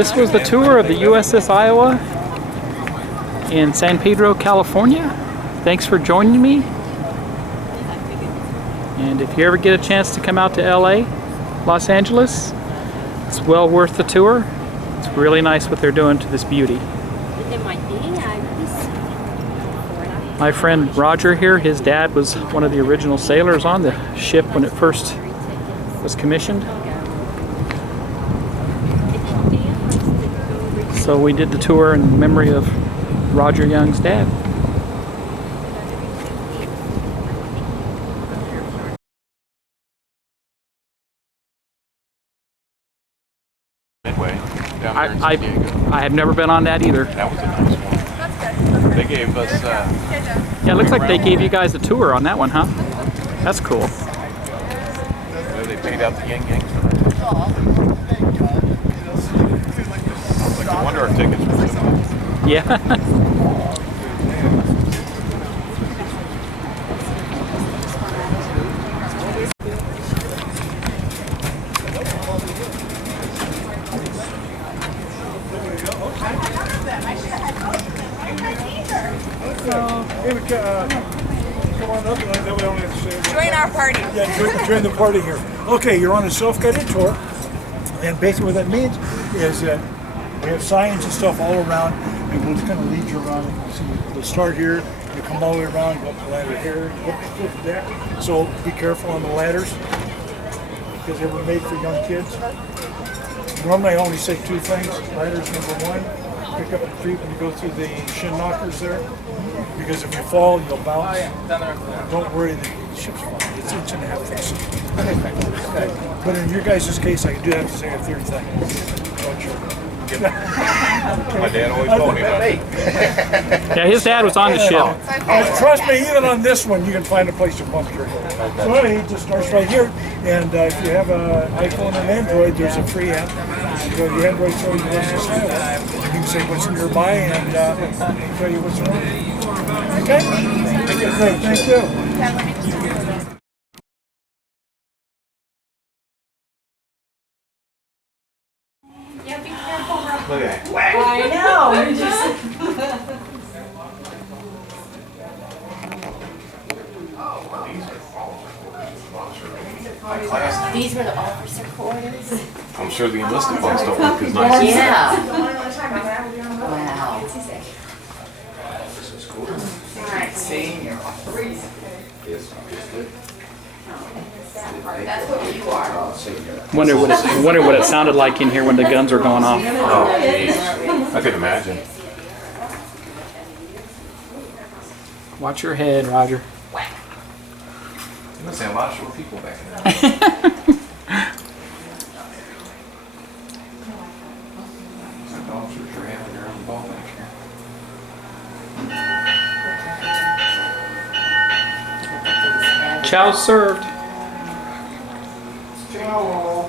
this was the tour of the USS Iowa in San Pedro, California. Thanks for joining me. And if you ever get a chance to come out to LA, Los Angeles, it's well worth the tour. It's really nice what they're doing to this beauty. My friend Roger here, his dad was one of the original sailors on the ship when it first was commissioned. So we did the tour in memory of Roger Young's dad. Midway, down there in San Diego. I have never been on that either. That was a nice one. They gave us... yeah, it looks like they gave you guys a tour on that one, huh? That's cool. They paid out the yin yang for that. I wonder our tickets were good. Yeah. Come on up, that way I don't have to say it. Join our party. Yeah, join the party here. Okay, you're on a self-guided tour, and basically what that means is that we have signs and stuff all around, and we'll just kind of lead you around. So we'll start here, you come all the way around, go up the ladder here, go up the deck. So be careful on the ladders, because they were made for young kids. Normally I only say two things. Ladders, number one, pick up your feet when you go through the shin knockers there, because if you fall, you'll bounce. Don't worry, the ship's fine. It's inch and a half thick. But in your guys' case, I do have to say a third thing. Don't you? My dad always told me about it. Yeah, his dad was on the ship. Trust me, even on this one, you can find a place to pump your head. So anyway, it just starts right here. And if you have an iPhone and Android, there's a free app. You go to the Android store, USS Iowa. You can say what's nearby and tell you what's around. Okay? Great, thank you. Look at it. I know. We're just. These were the officer quarters. I'm sure the enlisted folks don't look as nice. Yeah. Wow. Alright, that's what you are. Wonder what it sounded like in here when the guns were going off. Oh, geez. I could imagine. Watch your head, Roger. There must have a lot of short people back in there. The dogs are sure having their own ball back here. Chow served. Ciao.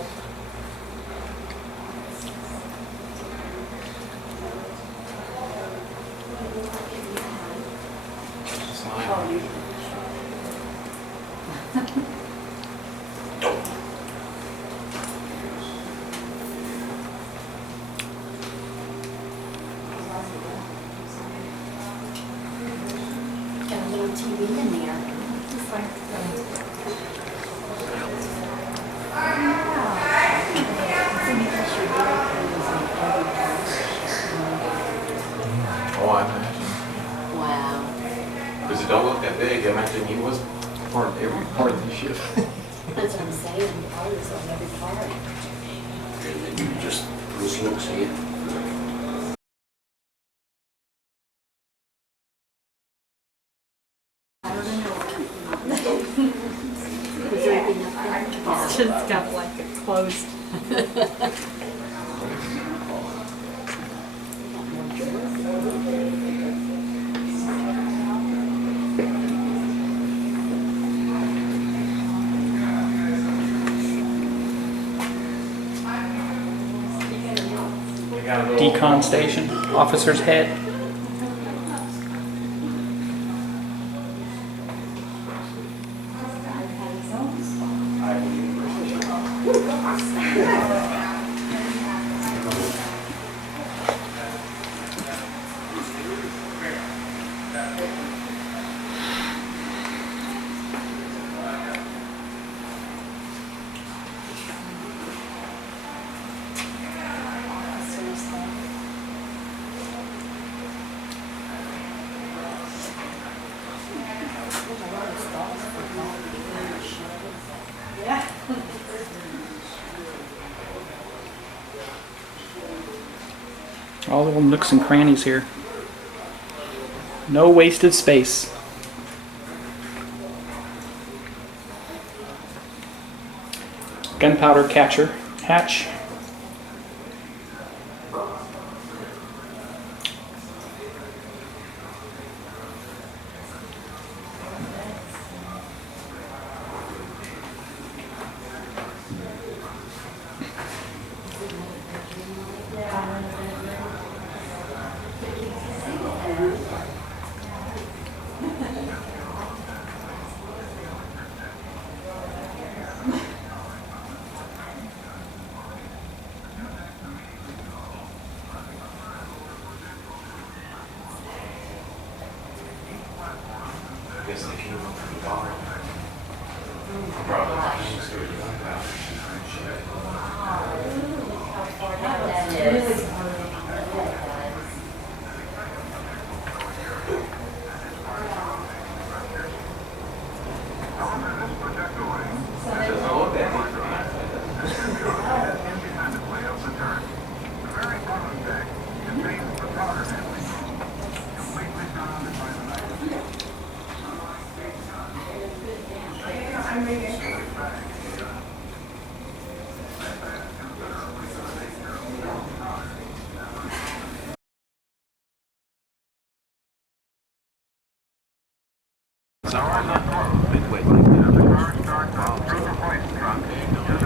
Got a little TV in there. Just like Oh, I imagine. wow. Because it don't look that big. I imagine he was part of every part of the ship. That's what I'm saying. I was on every part. And then you just look see it. Is there anything up there? It's just got like a closed. Decon station, officer's head. All little nooks and crannies here. No wasted space. Gunpowder catcher hatch. I guess they came up from the bar. Probably. Doesn't look that deep from that.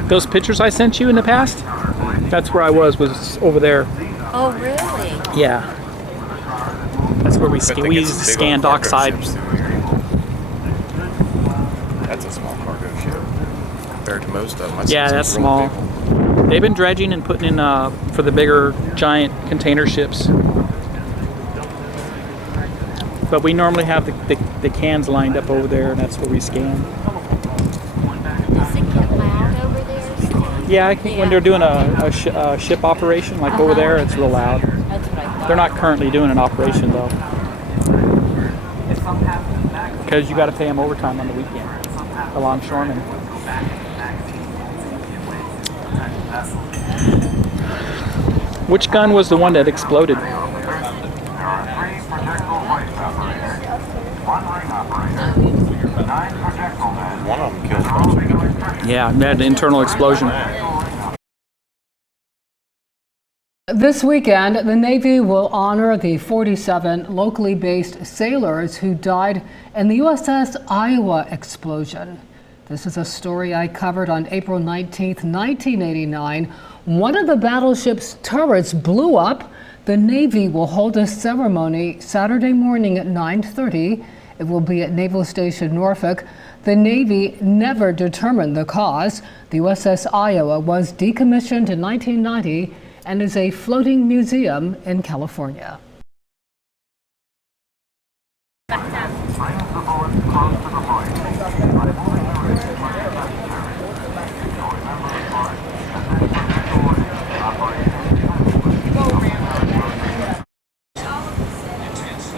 Those pictures I sent you in the past, that's where I was over there. Oh, really? Yeah. That's where we used to scan dockside. That's a small cargo ship compared to most of them. Yeah, that's small. They've been dredging and putting in for the bigger giant container ships. But we normally have the cans lined up over there, and that's where we scan. Does it get loud over there still? Yeah, I think when they're doing a ship operation, like over there, it's real loud. That's what I thought. They're not currently doing an operation though, because you got to pay them overtime on the weekend. The longshoremen. Which gun was the one that exploded? One of them killed a bunch of people. Yeah, it had an internal explosion. This weekend, the Navy will honor the 47 locally based sailors who died in the USS Iowa explosion. This is a story I covered on April 19, 1989. One of the battleship's turrets blew up. The Navy will hold a ceremony Saturday morning at 9:30. It will be at Naval Station Norfolk. The Navy never determined the cause. The USS Iowa was decommissioned in 1990 and is a floating museum in California.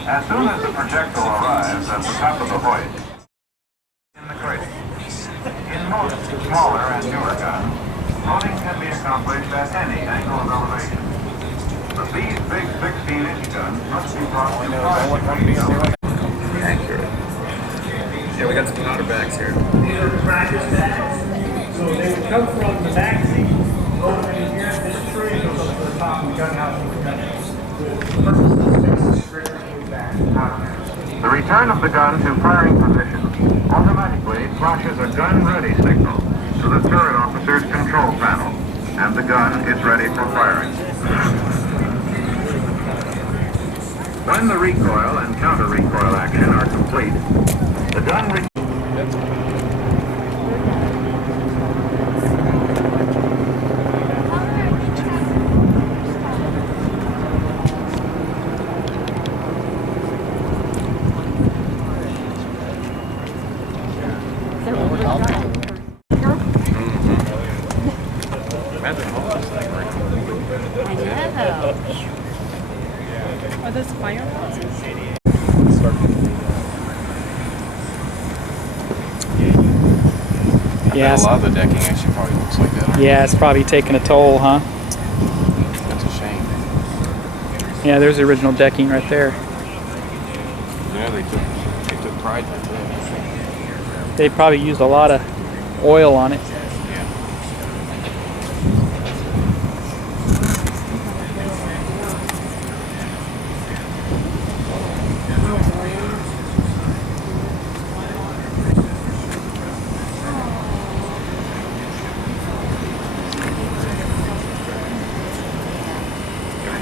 As soon as the projectile arrives at the top of the hoist, in the cradle. In most smaller and newer guns, loading can be accomplished at any angle of elevation. But these big 16-inch guns must be brought to 5 degrees elevation. Accurate. Yeah, we got some powder bags here. These are practice bags. So they would come from the magazine over in here. This tree goes up to the top of the gun house with the gun house. The purpose of this is strictly back. The return of the gun to firing position automatically flashes a gun-ready signal to the turret officer's control panel, and the gun is ready for firing. When the recoil and counter-recoil action are complete, the gun Are those fire hoses? Yeah, A lot of the decking actually probably looks like that. yeah, it's probably taking a toll, huh? That's a shame. Yeah, there's the original decking right there. Yeah, they took pride in it. They probably used a lot of oil on it.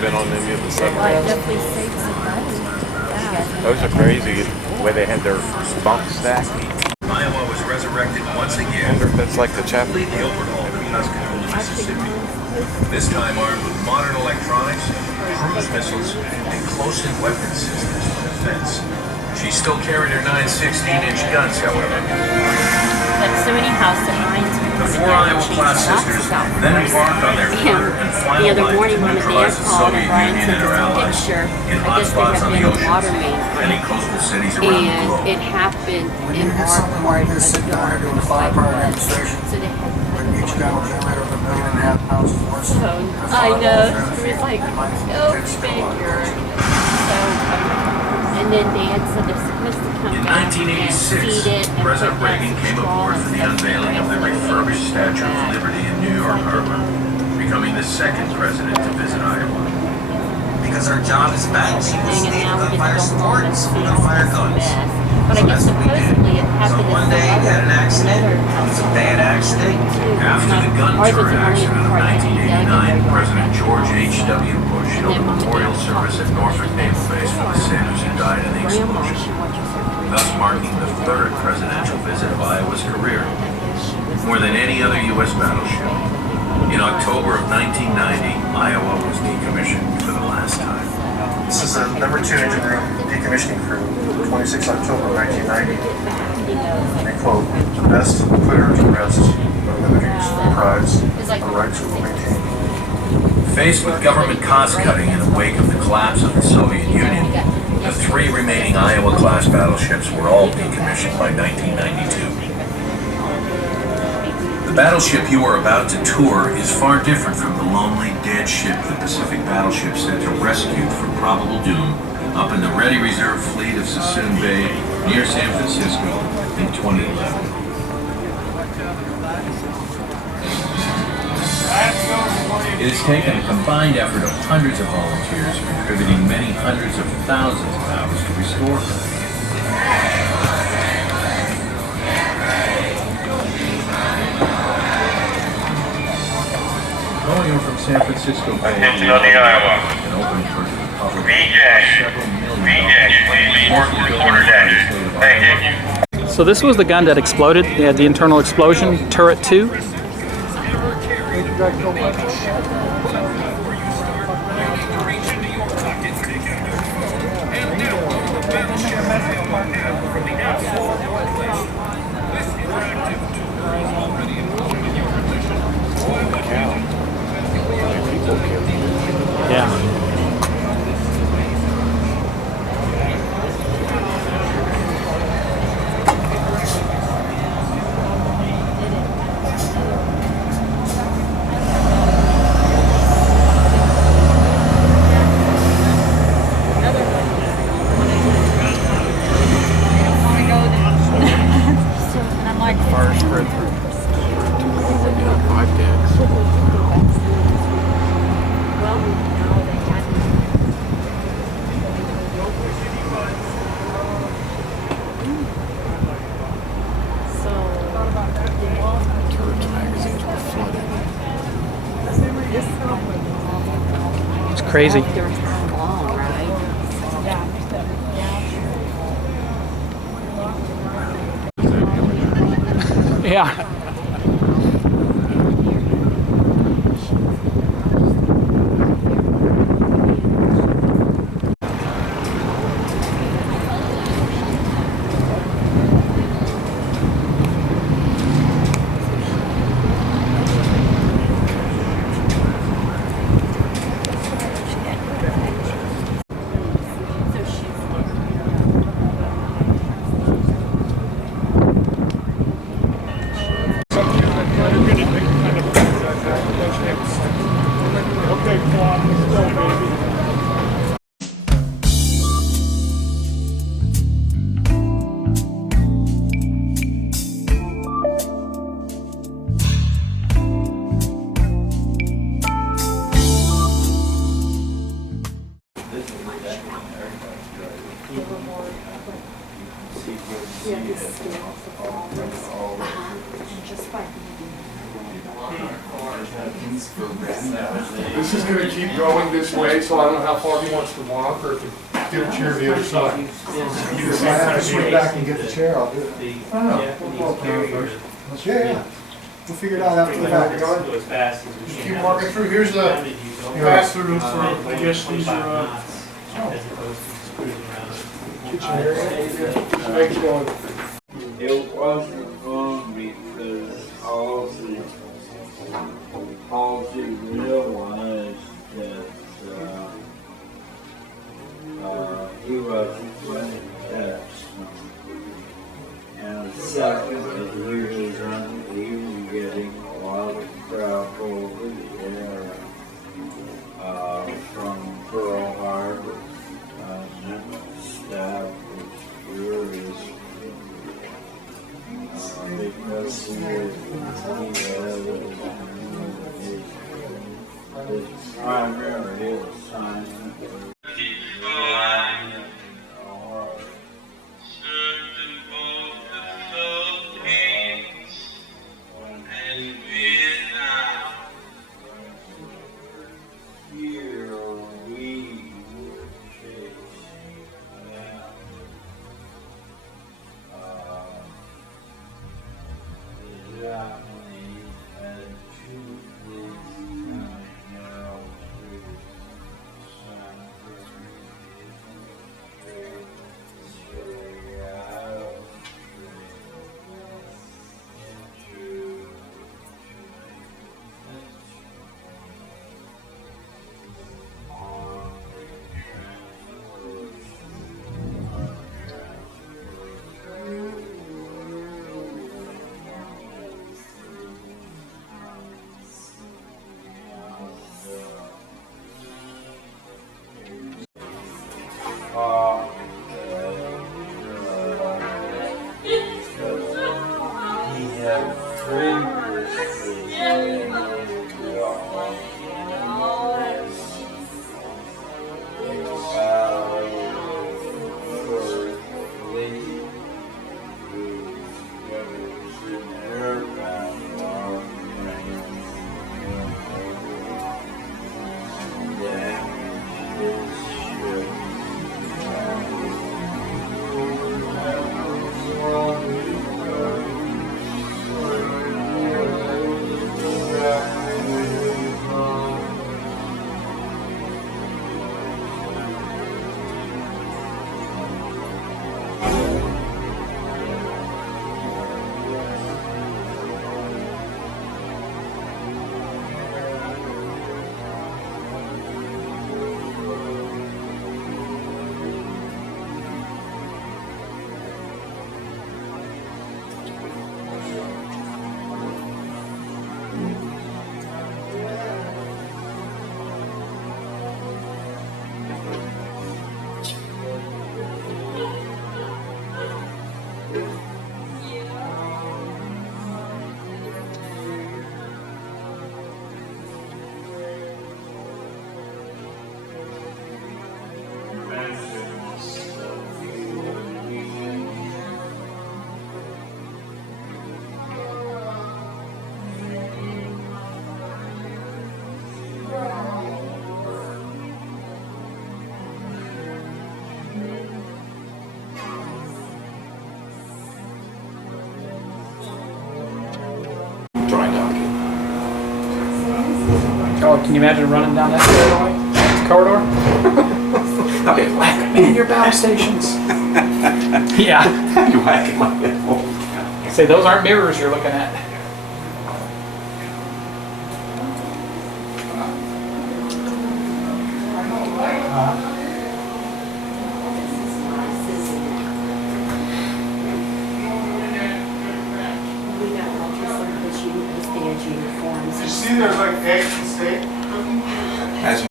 Been on any of the I submarines? definitely saved some money. Yeah. Those are crazy, the way they had their bunk stacked. Iowa was resurrected once I again. wonder if that's like the chapter. The overhaul of Tuscaloosa, Mississippi. This time armed with modern electronics, cruise missiles, and close-in weapon systems for defense. She still carried her 9 16-inch guns, however. But so anyhow, some lines. The 4 Iowa-class sisters then embarked on their third and final The other life morning, to when the neutralize dad the called Soviet and Brian Union sent and us her a allies picture, in I guess there hotspots had on been the a water oceans main and in break. coastal cities around the And globe. it happened When in you get our something part like of this, the sit down yard. and do a firepower demonstration. So they had When each gun will generate over 1.5 million pounds of force. so I know. It was like, go figure. So, and then Dad said they're supposed to come In down and 1986, feed it and President put that Reagan came straw aboard for the and stuff unveiling of the in it. refurbished Statue of Liberty in New York Harbor, becoming the second president to visit Iowa. Because our job is back. She was Thing, and Naval now we get Gunfire to go home Support and and see School all Gunfire this Guns. mess. But I So guess that's what we did. supposedly it So happened one day you had an accident. It was a bad accident. After the gun turret accident of 1989, President George H.W. Bush held a memorial service at Norfolk Naval Base for the sailors who died in the explosion, thus marking the third presidential visit of Iowa's career, more than any other U.S. battleship. In October of 1990, Iowa was decommissioned for the last time. This is the number 2 engine room decommissioning crew, 26 October 1990. And they quote, "The best put her to rest, the liberties, the prize, the rights we will maintain." Faced with government cost cutting in the wake of the collapse of the Soviet Union, the 3 remaining Iowa-class battleships were all decommissioned by 1992. The battleship you are about to tour is far different from the lonely, dead ship the Pacific Battleship Center rescued from probable doom up in the Ready Reserve Fleet of Sassoon Bay near San Francisco in 2011. It has taken a combined effort of hundreds of volunteers contributing many hundreds of thousands of hours to restore her. Going over from San Francisco Bay Attention on the Iowa. and opening towards the public. VJ, please report to the quarterdeck. Thank you. So this was the gun that exploded. They had the internal explosion, turret 2. Yeah. And I'm like, Fire spread through. 5 decks. well, no, they hadn't. So, Turrets magazines were flooded. It's crazy. they're long, right? Yeah. This is going to keep going this way, so I don't know how far he wants to walk, or if he get a chair to the other side. You decide how to swing back and get the chair, I'll do it. I don't know. Yeah. We'll figure it out after the fact. Just keep walking through. Here's the pass-through for, I guess these are, kitchen area. Thanks, going. It wasn't fun because Halsey realized that he wasn't going to test. And second, that he was getting a lot of crap over there from Pearl Harbor. And the staff was furious because he had his primary assignment was served in both the Philippines and Vietnam. Here we were chasing them. The Japanese had two fleets coming out through San Dry docking. Oh, can you imagine running down that corridor? Okay, whack, man, your bow stations. Yeah. You whacking my head. Say, those aren't mirrors you're looking at. You see there's like eggs and steak cooking? As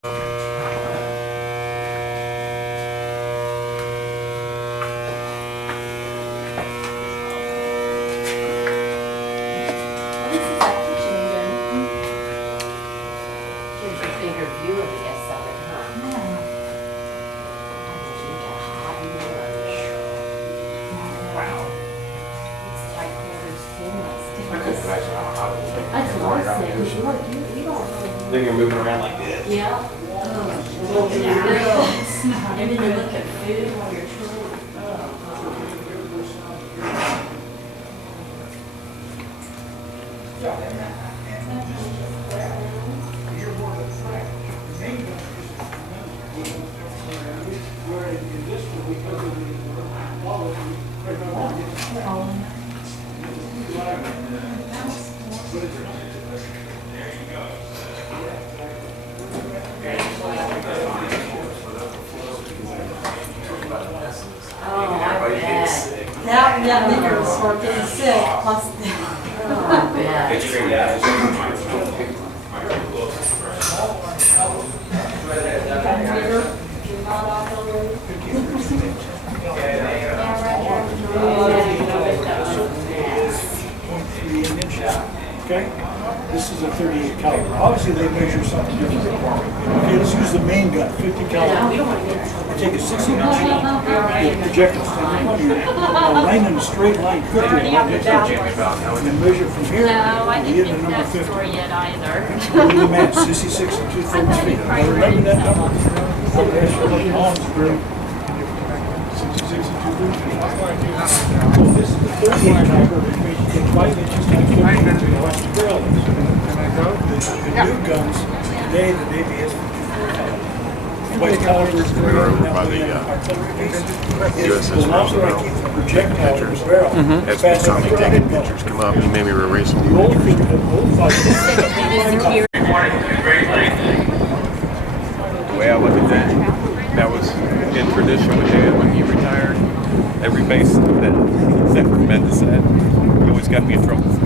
Gives you a bigger view, I guess, of it, huh? That's what I said. You don't. Then you're moving around like this. Yeah. And then they look at food while you're trying. Yeah, then you're sort of getting sick. Plus, Okay? This is a 38 caliber. Obviously, they measure something different. Okay, let's use the main gun, 50 caliber. You take a 6-inch projectile, line in a straight line, quickly, and then measure from here. No, I to didn't the get number that 50. story yet either. What do you match? 66 and 2/3 feet. Remember that number? Okay, so like arms, 66 and 2/3 feet. So this is the 38 caliber, which means you take 5 inches and 50 inches to watch the barrel is. The new guns today, the Navy has 54 white calibers. We were over by the U.S.S. Barrel. Projectile in the barrel. As Tommy taking pictures come up, he made me erase them. The old thing, the old thought. The way I look at that, that was in tradition with Dad when he retired. Every base that except for Memphis had, he always got me in trouble. He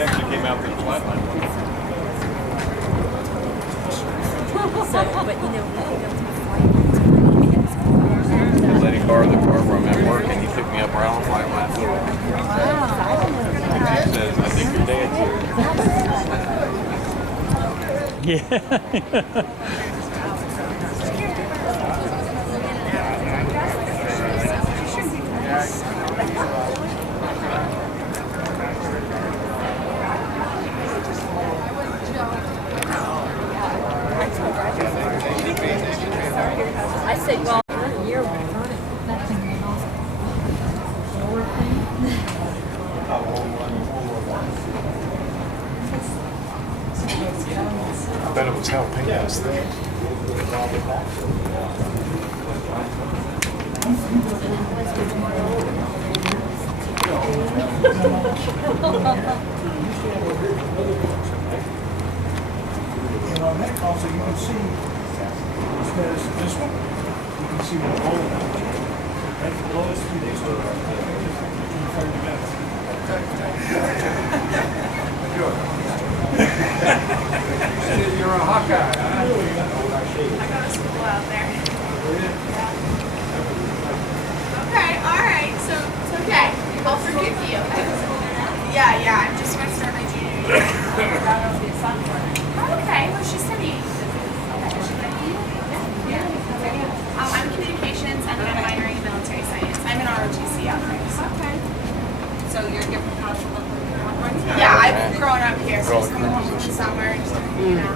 actually came out for the flatline. I let him borrow the car where I'm at work, and he took me up around the flatline. He says, "I think your dad's here." Yeah. I said, well, you're I bet it was jalapenos thing. And on that console, you can see, as this one, you can see the hole. That's the lowest few days to You're a Hawkeye, huh? I go to school out there. Okay, alright, so it's okay. I'll forgive you. Yeah, I'm just going to start my junior year. Okay, well, she's studying. I'm communications and then I'm minoring in military science. I'm in ROTC out there. Okay. So you're from college? Yeah, I've grown up here, so just come home for the summer, just, you know.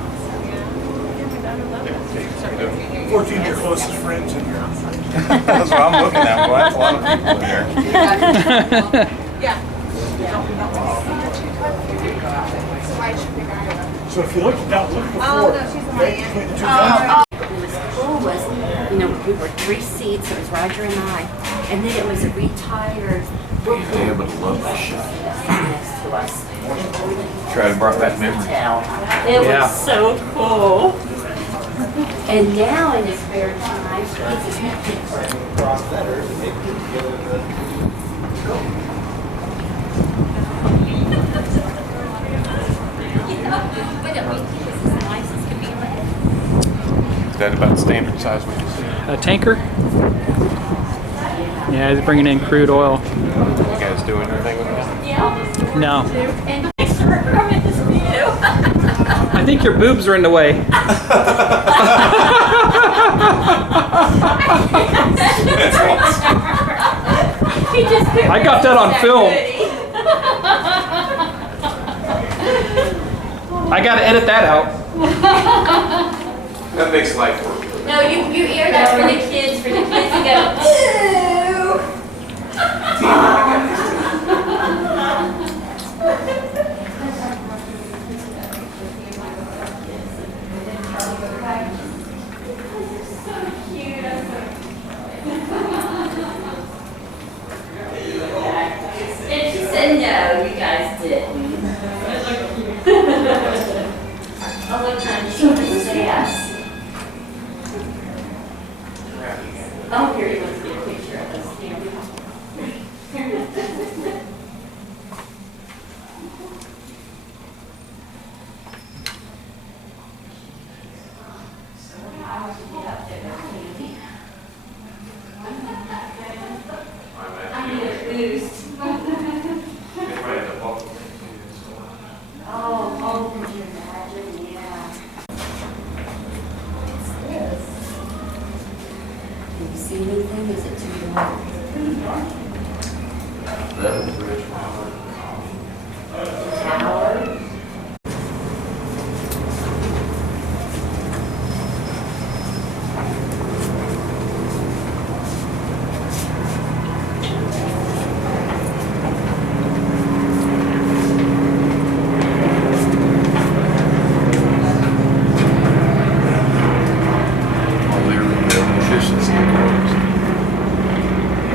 14 of your closest friends in here. That's what I'm looking at. Well, that's a lot of people in here. Yeah. So if you look down, look before. Oh, no, she's in Miami. Between the two guns. School was, you know, we were 3 seats, it was Roger and I, and then it was a retired Yeah, but love that shit. next to us. Try to bring back memories. It Yeah. was so cool. And now in his spare time, he's Is that about standard size? What you said? A tanker? Yeah, he's bringing in crude oil. You guys doing anything with that? No. And thanks for coming to see you. I think your boobs are in the way. He just I got that on film. I gotta edit that out. That makes life work. No, you air that for the kids to And she said no, you guys didn't. Oh, what time did she say yes? Oh, here, you want to get a picture of us. I need a boost. Oh, could you imagine? Yeah. Do you see anything? Is it too dark? Tower?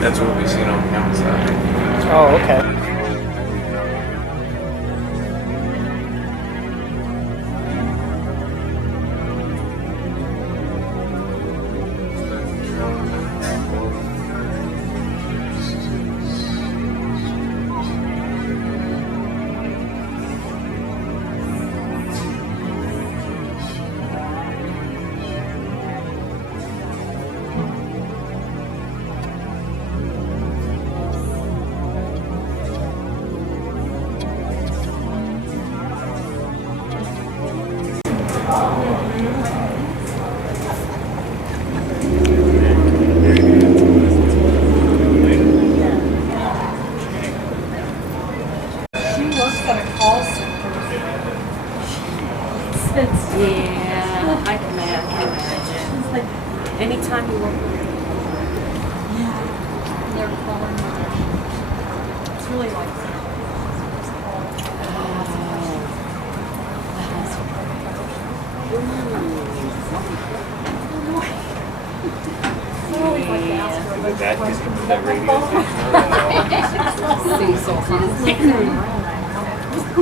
That's what we've seen on the outside. Oh, okay. She works at a call center. Yeah, I can imagine. Like, Anytime you work with yeah, they're calling me. It's really like. I always like to ask her a That question. just that radio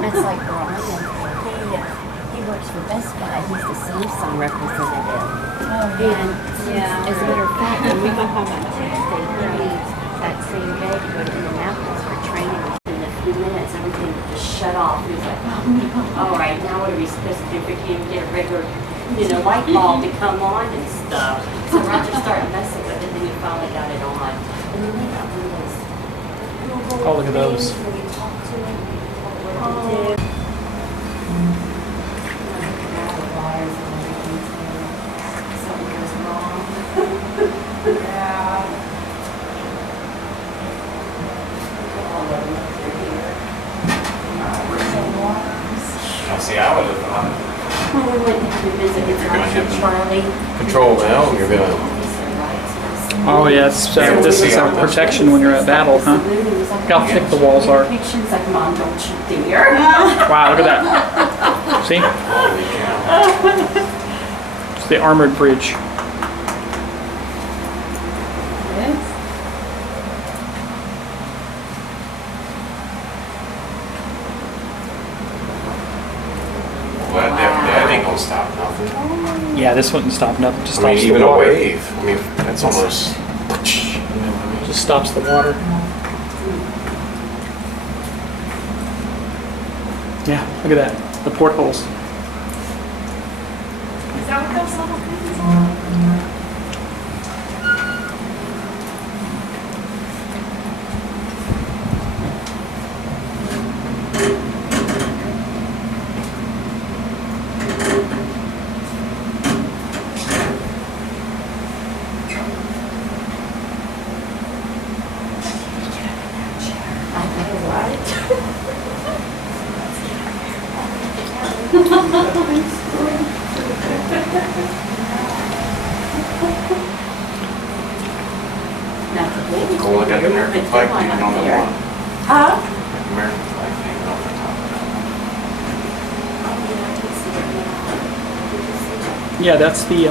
That's like Brian. He works for Best Buy. He's the Samsung representative. And as a matter of fact, when we go home on Tuesday, he leaves that same day to go to Indianapolis for training. In a few minutes, everything just shut off. He was like, oh no. All right, now what are we supposed to do if we can't get a regular, light bulb to come on and stuff? So Roger started messing with it, and then he finally got it on. And then they got one of those. Oh, look at those. Where you talk to him, what to do. Something goes wrong. Yeah. See, I would have thought. When we went to visit his house, Charlie. Control now, you're gonna. Oh, yes. This is a protection when you're at battle, huh? Look how thick the walls are. She's like, Mom, don't you dare. Wow, look at that. See? It's the armored bridge. Well, that ain't gonna stop nothing. Yeah, this wouldn't stop nothing. Just stops even the a water. wave. I mean, that's almost. Just stops the water. Yeah, look at that. The portholes. Is that what those little things are? I know, right? That's a big Oh, look at the American flag hanging on the wall. Huh? American flag hanging on the top. Yeah, that's the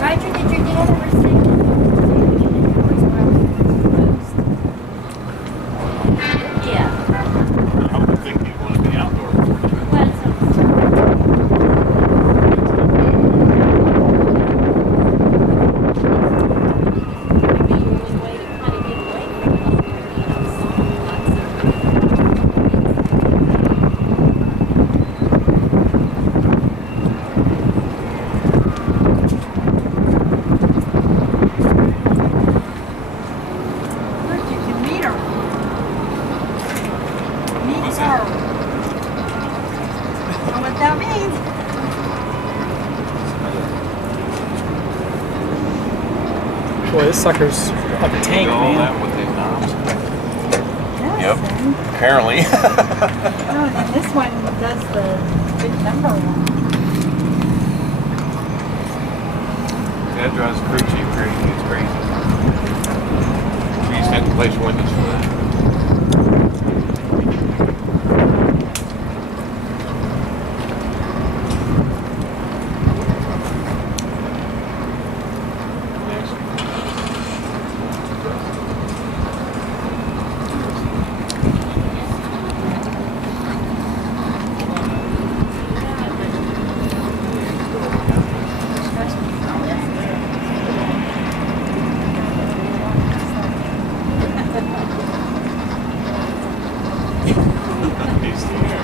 Roger, did your dad ever say yeah. I would think you'd want to be outdoor. Well, Look, you can meet her. Meet What's her. that? Know what that means? boy, this sucker's like a tank, All man. that with these knobs. Yes, Yep. and, Apparently. oh, and this one does the big number one. That drives crew chief crazy. It's crazy. We used to have to place windows for that.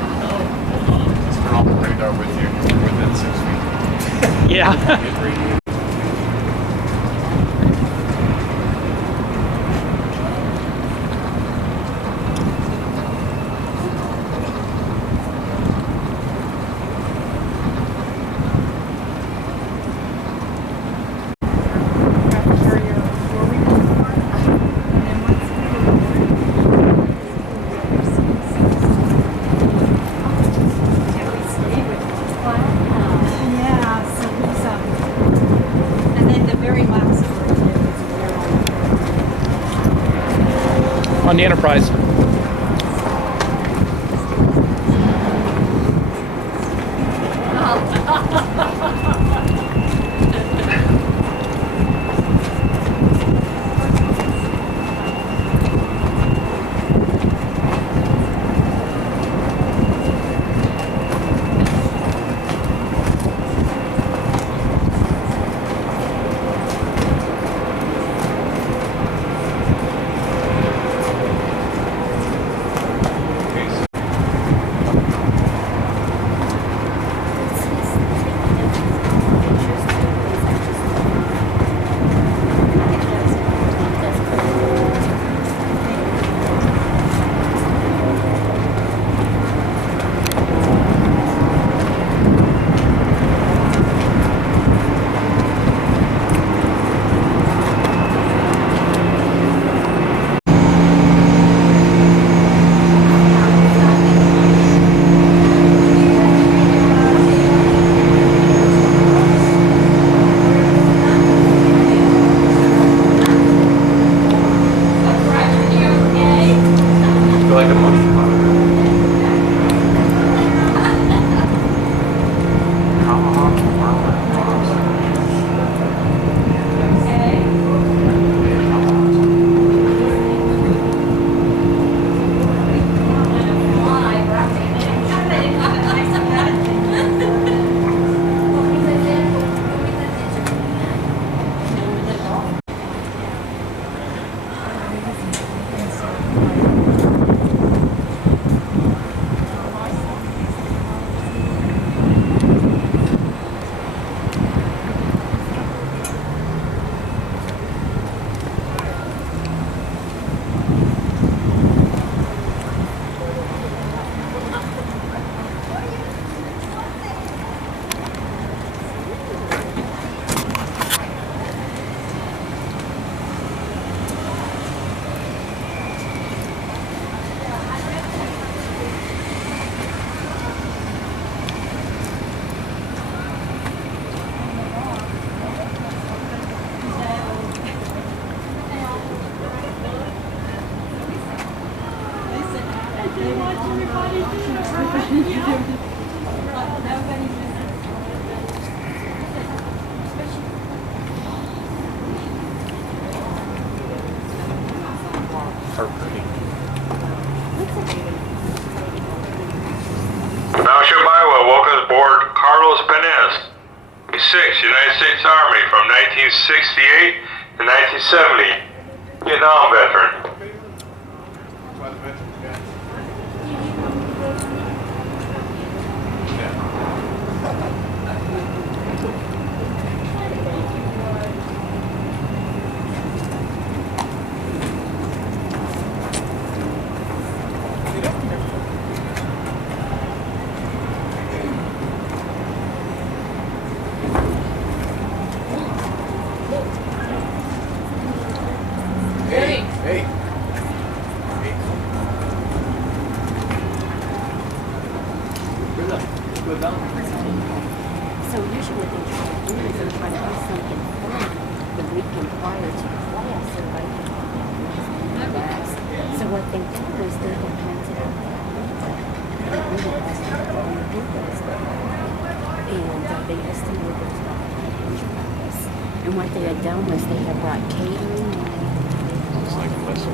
Just turn off the radar with you within 6 feet. Yeah. Get radio. Yeah, so he's and then the very last On the Enterprise. Carlos Penez, 6, United States Army from 1968 to 1970, Vietnam veteran. So usually what they try to do is they try to do something fun the weekend prior to the class so everybody can come out and relax. So what they do is they can rent it out that weekend. They really estimate what we do those and they estimated there's about 100 of us. And what they had done was they had brought catering and It's like a vessel.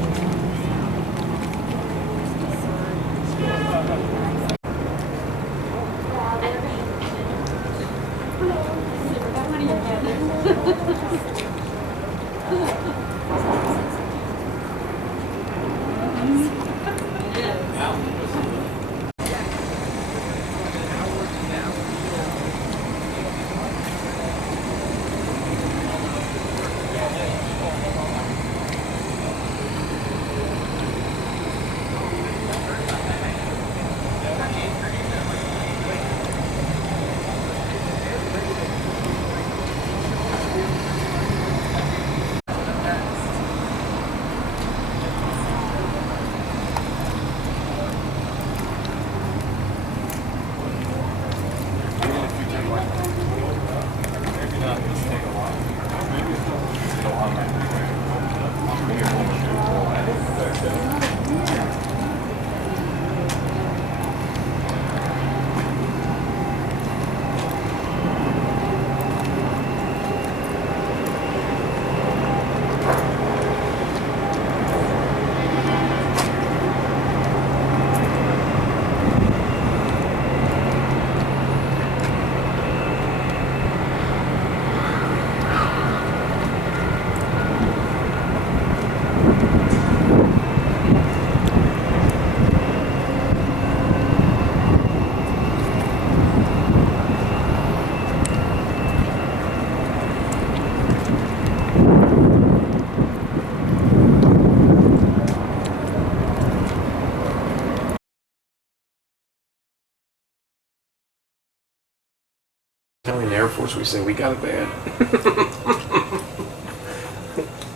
In the Air Force, we say we got it bad.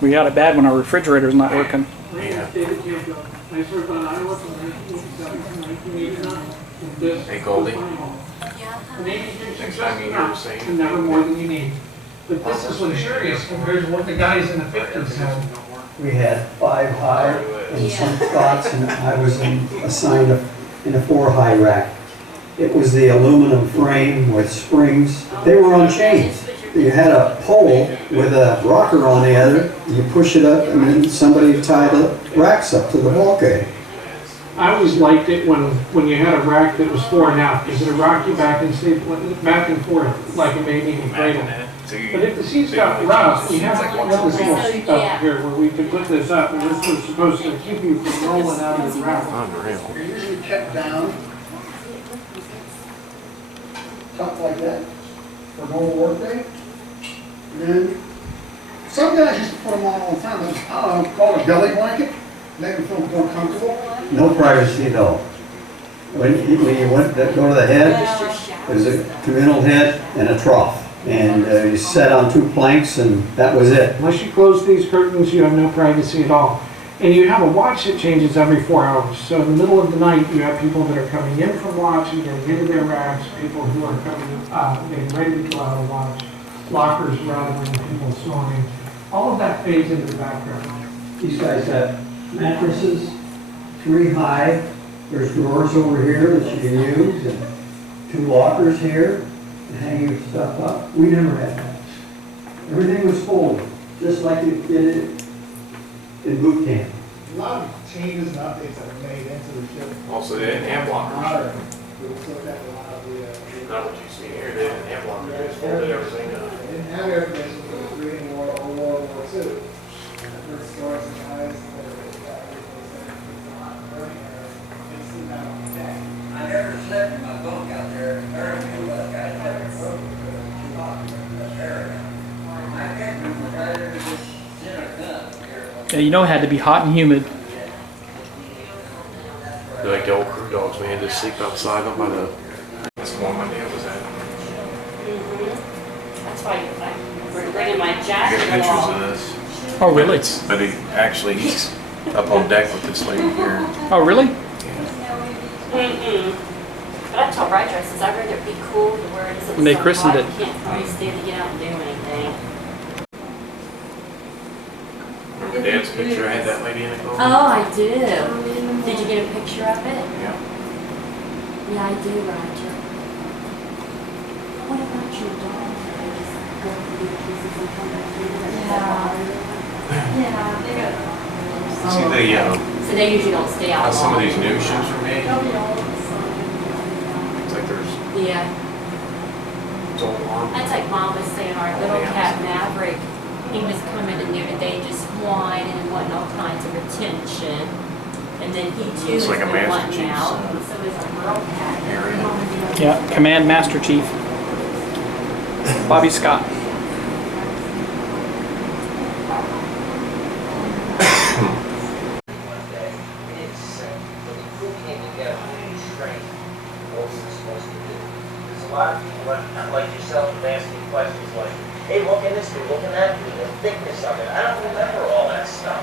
We got it bad when our refrigerator's not working. Yeah. Hey, Goldie. Next time you hear the same. Never more than you need. But this is luxurious compared to what the guys in the 50s had. We had 5 high and some spots, and I was assigned in a 4 high rack. It was the aluminum frame with springs. They were on chains. You had a pole with a rocker on the other. You push it up, and then somebody tied the racks up to the bulkhead. I always liked it when you had a rack that was 4.5, because it would rock you back and forth like a baby in a cradle. But if the seats got rough, we have this little seat up here where we could put this up, and this was supposed to keep you from rolling out of the rack. Unreal. They're usually kept down, tucked like that, for normal work day. And then, some guys used to put them on all the time. I don't know, called a belly blanket, make them feel more comfortable. No privacy, though. When you went to go to the head, there's a communal head and a trough. And you sat on 2 planks, and that was it. Unless you close these curtains, you have no privacy at all. And you have a watch that changes every 4 hours. So in the middle of the night, you have people that are coming in from watch and getting into their racks, people who are coming, getting ready to go out of watch, lockers rattling, people snoring. All of that fades into the background. These guys have mattresses, 3 high. There's drawers over here that you can use, and 2 lockers here to hang your stuff up. We never had that. Everything was folded, just like you did it in boot camp. A lot of changes and updates that were made into the ship. Also, they didn't have lockers. We looked at a lot of the Not what you see here. They didn't have lockers. They just folded everything up. They didn't have air conditioning during World War II. First stories and guys that I never slept in my bunk out there. Very few of us guys ever broke because it was too hot in this area. My bedroom was right under this center gun here. Yeah, you know it had to be hot and humid. They're like the old crew dogs, man. Just sleep outside up by the. That's the one my dad was at. That's why we're bringing my I jacket got pictures along. of this. Oh, really? But he's up on deck with this lady here. Oh, really? But I told Bright Dresses I'd rather it be cool to where it isn't When they so christened hot it. you can't probably stand to get out and do anything. Remember Dad's picture? I had that lady in the closet. Oh, I do. Did you get a picture of it? Yeah. Yeah, I do, Roger. What about your dog? Go to the pieces and come back here? Yeah, they got. See, So they usually don't stay out how some of long. these new shoes are made. It's like there's Yeah. it's all arm. That's like Mom was saying, our little cat Maverick, he was coming in there today just whining and wanting all kinds of attention. And then he too It's has like a been Master wanting Chief's, out. And so is our girl cat. Yeah, Command Master Chief. Bobby Scott. A lot of people like yourself have asked me questions like, hey, what can this do? What can that do? The thickness of it. I don't remember all that stuff.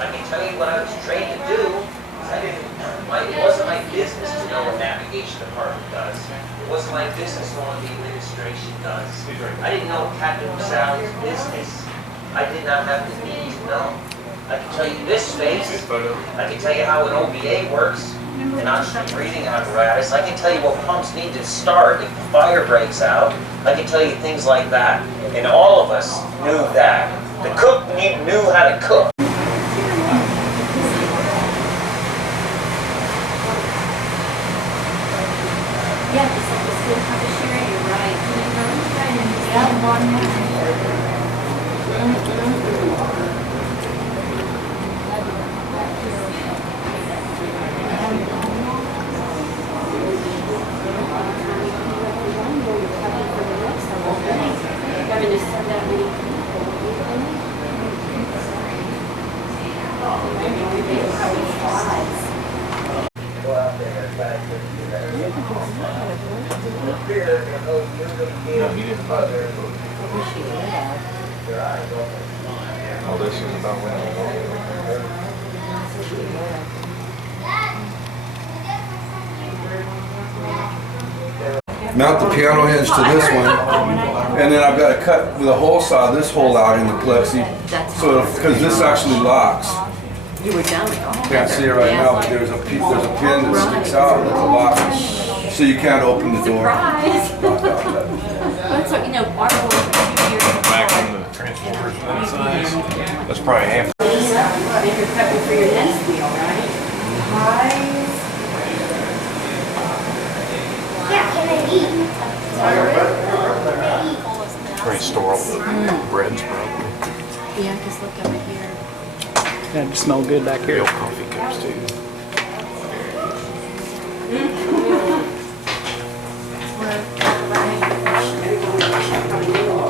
I can tell you what I was trained to do. It wasn't my business to know what navigation department does. It wasn't my business to know what the administration does. I didn't know Captain Sally's business. I did not have the need to know. I can tell you this space. I can tell you how an OBA works. An on-stream breathing apparatus. I can tell you what pumps need to start if the fire breaks out. I can tell you things like that. And all of us knew that. The cook knew how to cook. Yeah, it's like the school publisher, you're right. Yeah, one Oh, this is about winning. Mount the piano hinge to this one, and then I've got to cut with a hole saw this hole out in the plexi, so because this actually locks. You were done. Can't see it right now, but there's a pin that sticks out that's a lock, so you can't open the door. Surprise! That's what, you know, our boys are 2 years Back on the Transformers that size. That's probably half. If you're prepping for your next meal, right? Yeah, can I eat? Pretty store all the breads probably. Yeah, just look over here. Yeah, it smell good back here. Real coffee cups too.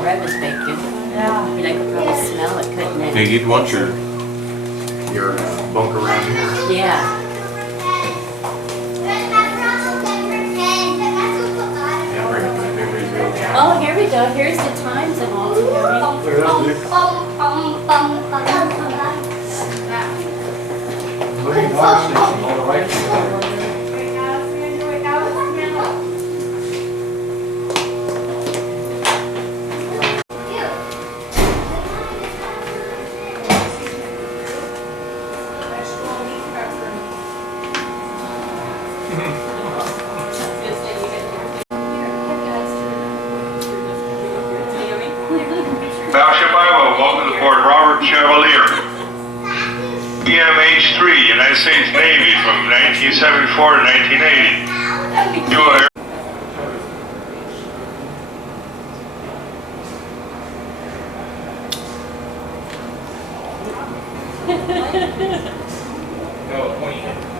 Bread was baked in. Yeah. I mean, I could probably smell it, couldn't it? Yeah, you'd want your bunker around here. Yeah. Yeah, bring it back. Memories of the old town. Oh, here we go. Here's the times and all together. Marine Fire Station, all the way. Battleship Iowa, welcome to Port Robert Chevalier. EMH-3, United States Navy from 1974 to 1980. You are No, 28.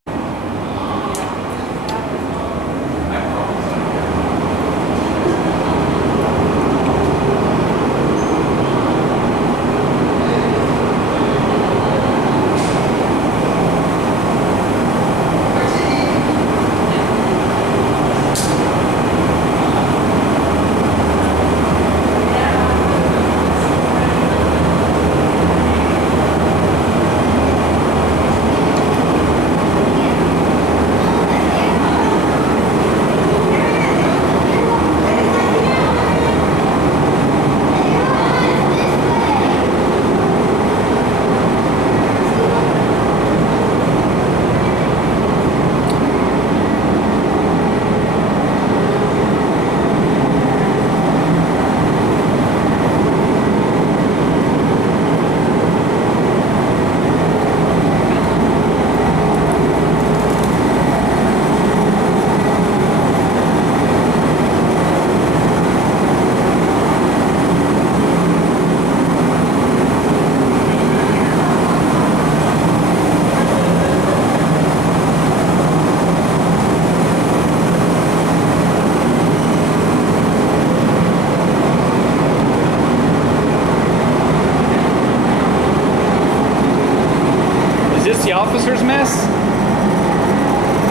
The officer's mess?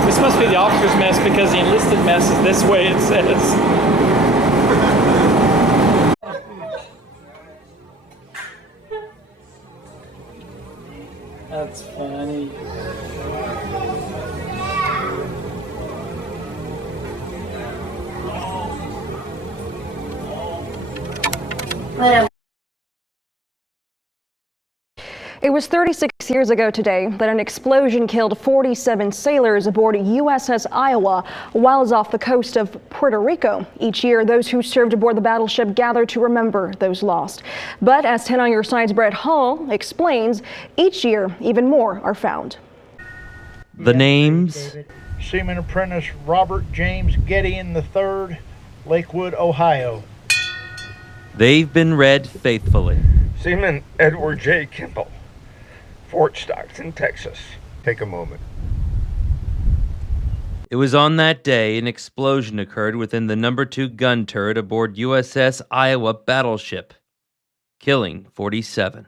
This must be the officer's mess because the enlisted mess is this way, it says. That's funny. It was 36 years ago today that an explosion killed 47 sailors aboard USS Iowa while it was off the coast of Puerto Rico. Each year, those who served aboard the battleship gather to remember those lost. But as 10 on Your Side's Brett Hall explains, each year, even more are found. The names? Seaman Apprentice Robert James Gideon III, Lakewood, Ohio. They've been read faithfully. Seaman Edward J. Kimball, Fort Stockton, Texas. Take a moment. It was on that day an explosion occurred within the No. 2 gun turret aboard USS Iowa Battleship, killing 47.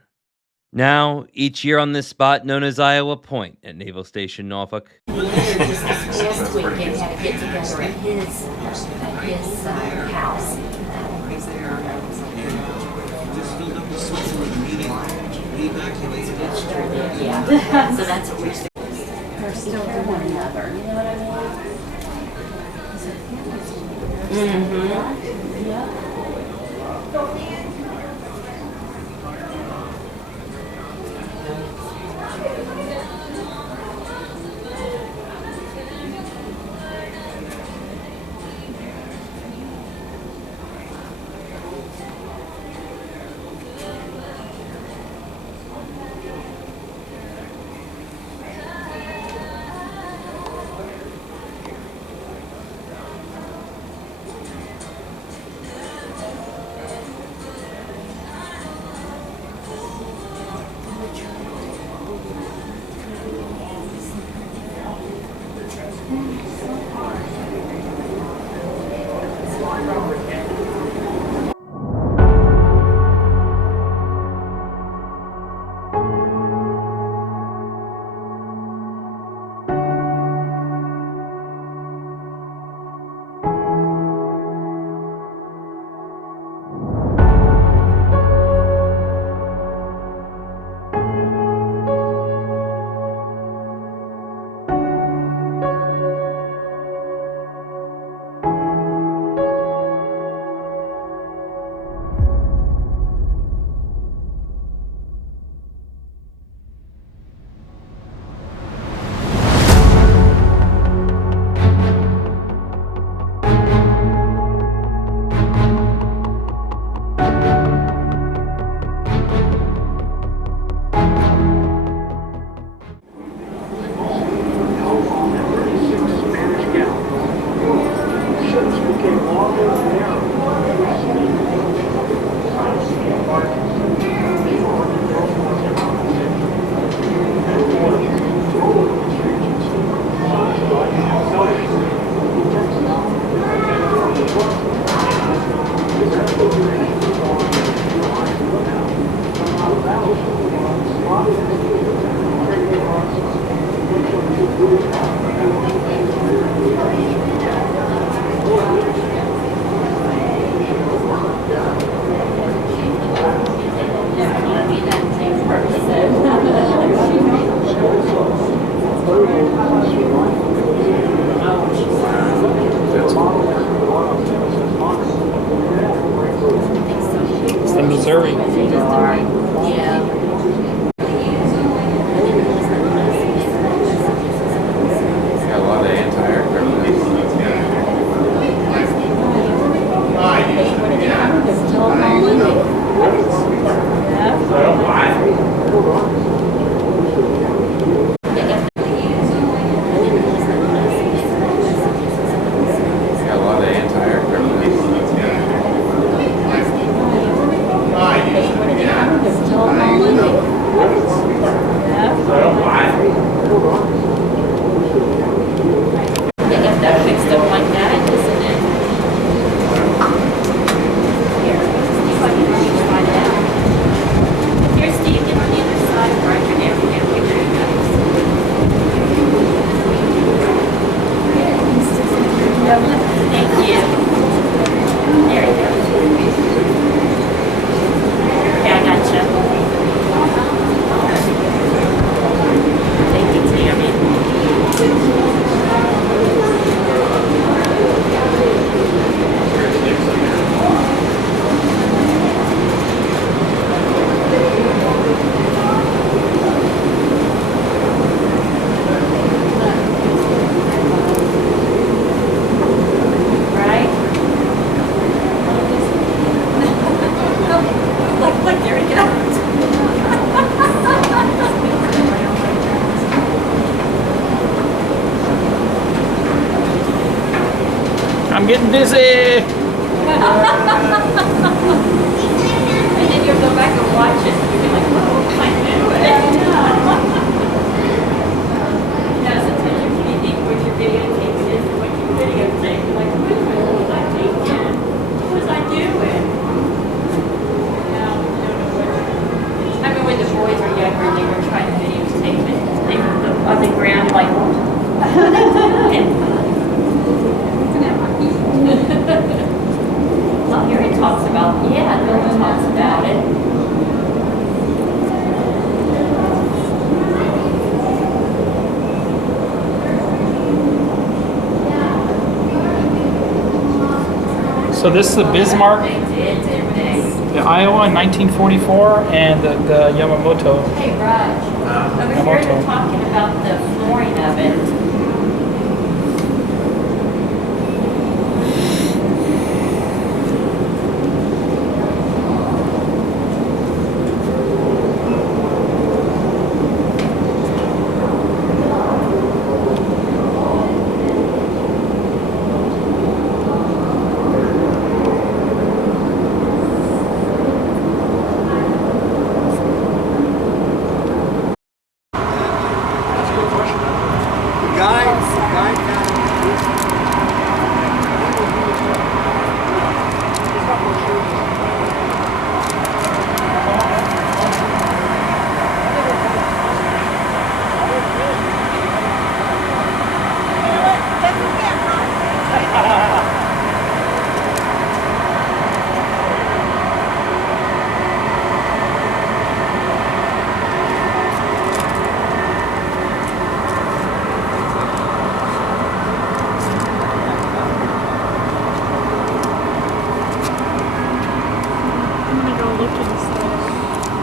Now, each year on this spot known as Iowa Point at Naval Station Norfolk. Just last week they had a get together at his house. Yeah. So that's what they're still doing one another. You know what I mean? Mm-hmm. Yeah. Missouri. Yeah. Got a lot of anti-aircraft missiles. Got a lot of anti-aircraft missiles. They got that fixed up like that, isn't it? Here, see if I can find out. Here, Steve, get on the other side, right? You're there, there you go. Thank you. There you go. Yeah, I gotcha. Thank you, Tammy. Right? Look, there he goes. I'm getting busy. And then you'll go back and watch it and you'll be like, oh, I knew it. Yeah, sometimes you can think what your videotape is and what your videotape. You're like, what was I thinking? What was I doing? Yeah, I don't know what. I mean, when the boys were younger, they were trying to videotape it. They were on the ground like, what are they doing? Well, here he talks about, yeah, no one talks about it. So this is the Bismarck, They did, didn't they? the Iowa in 1944, and the Yamamoto. Hey, Raj, over here they're talking about the flooring of it.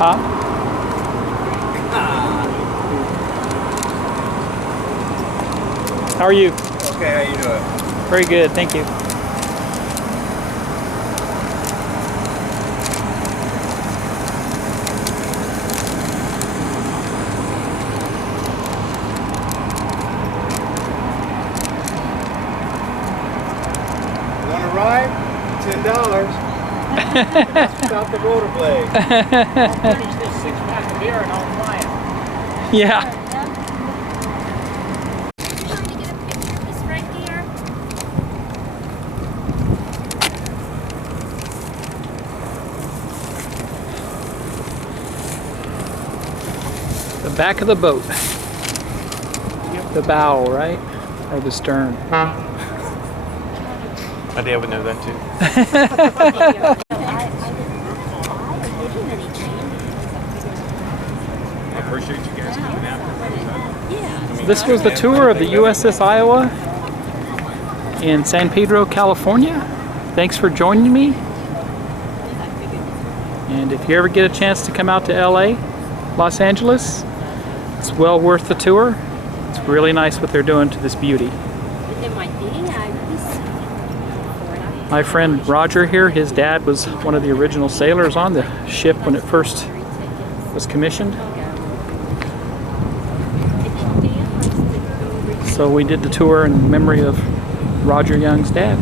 Huh? How are you? Okay, how you doing? Very good, thank you. Want to ride? $10. That's without the rotor blade. I'll finish this 6-pack of beer and I'll fly it. Yeah. The back of the boat. The bow, right? Or the stern. My dad would know that too. I appreciate you guys coming out. This was the tour of the USS Iowa in San Pedro, California. Thanks for joining me. And And if you ever get a chance to come out to LA, Los Angeles, it's well worth the tour. It's really nice what they're doing to this beauty. My friend Roger here, his dad was one of the original sailors on the ship when it first was commissioned. So we did the tour in memory of Roger Young's dad.